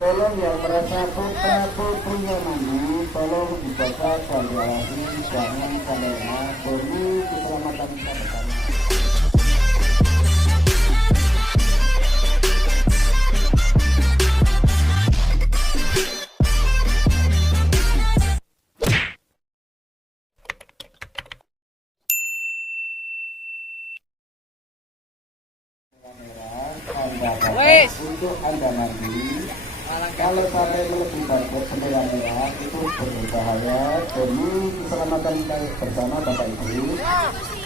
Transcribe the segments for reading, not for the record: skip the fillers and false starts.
Tolong yang merasa putra putrinya mandi, tolong dijaga kondisi jangan karena demi keselamatan kita bersama. Untuk Anda mandi, kalau sampai melebihi budget bendera merah itu berbahaya demi keselamatan kita bersama Bapak Ibu.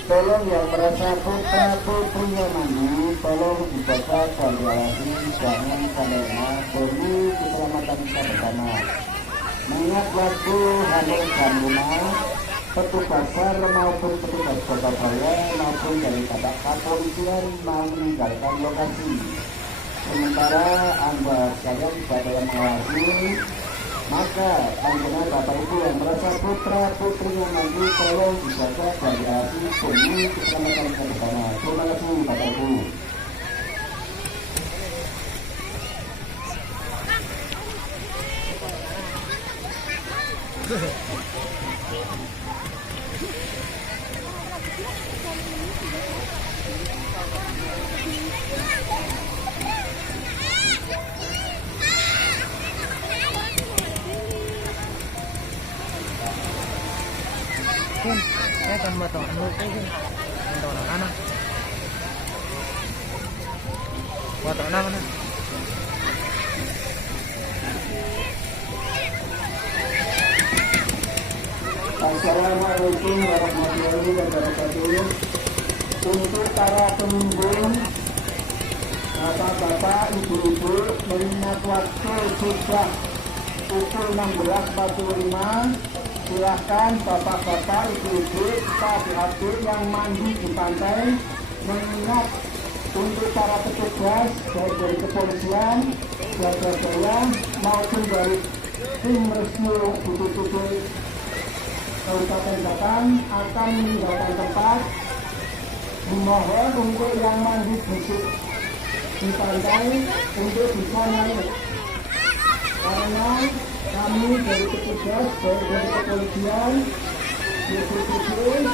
Tolong yang merasa putra putrinya mandi, tolong dijaga kondisi jangan karena demi keselamatan kita bersama. Mengingat waktu hamil jam 5, petugas SAR maupun petugas Surabaya maupun dari pihak kepolisian mau meninggalkan lokasi. Sementara Anda sekalian pada yang mengawasi, maka panjenengan Bapak Ibu yang merasa putra putrinya mandi tolong dijaga dari api demi keselamatan kita bersama. Terima kasih Bapak Ibu. Saya akan potong untuk anak-anak. Potong mana? Assalamualaikum warahmatullahi wabarakatuh. Untuk para pengunjung, bapak-bapak, ibu-ibu, mengingat waktu sudah pukul 16.45, silahkan bapak-bapak, ibu-ibu, adik-adik yang mandi di pantai. Mengingat untuk para petugas baik dari kepolisian, Surabaya maupun dari tim rescue BPBD Kabupaten Batang akan meninggalkan tempat. Dimohon untuk yang mandi di pantai untuk bisa naik, karena kami dari petugas baik dari kepolisian, BPBD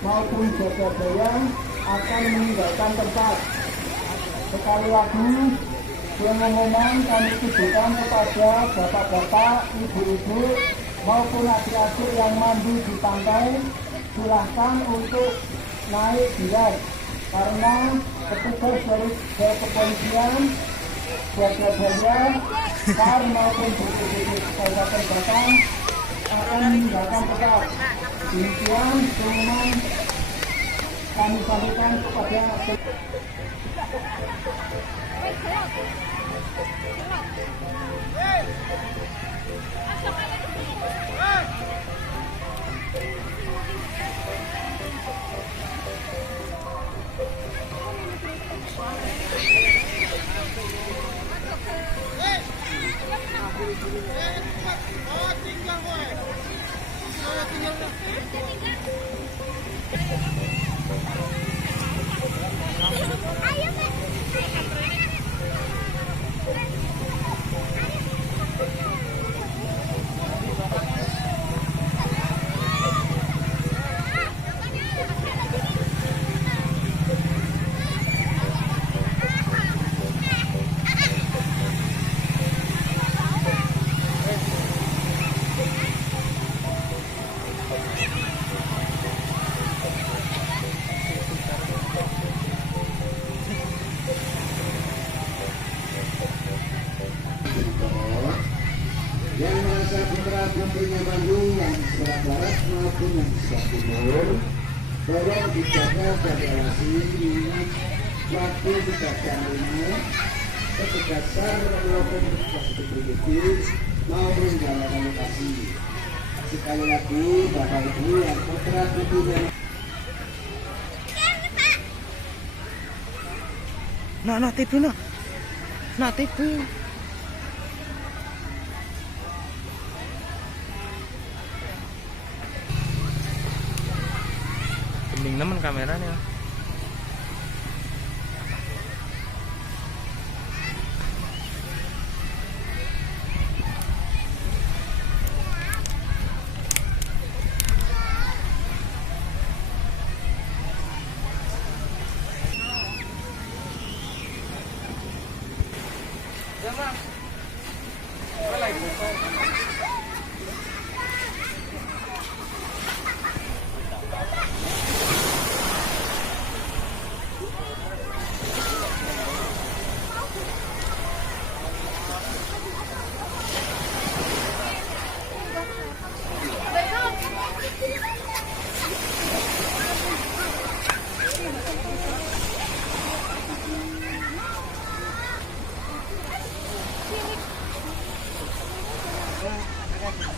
maupun Surabaya akan meninggalkan tempat. Sekali lagi, pengumuman kami tujukan kepada bapak-bapak, ibu-ibu maupun adik-adik yang mandi di pantai, silahkan untuk naik biar, karena petugas dari kepolisian, Surabaya, SAR maupun BPBD Kabupaten Batang akan meninggalkan tempat. Demikian pengumuman kami sampaikan kepada yang merasa putra putrinya Bandung yang sebelah barat maupun yang sebelah timur, tolong dijaga variasi waktu tidak jam 5, petugas SAR maupun petugas BPBD mau meninggalkan lokasi. Sekali lagi Bapak Ibu yang putra putrinya Nak tidur nak tidur. Mending nemen kameranya.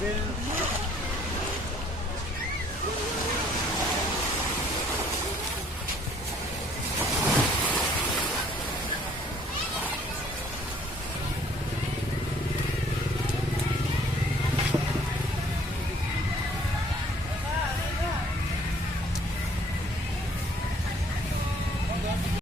Bill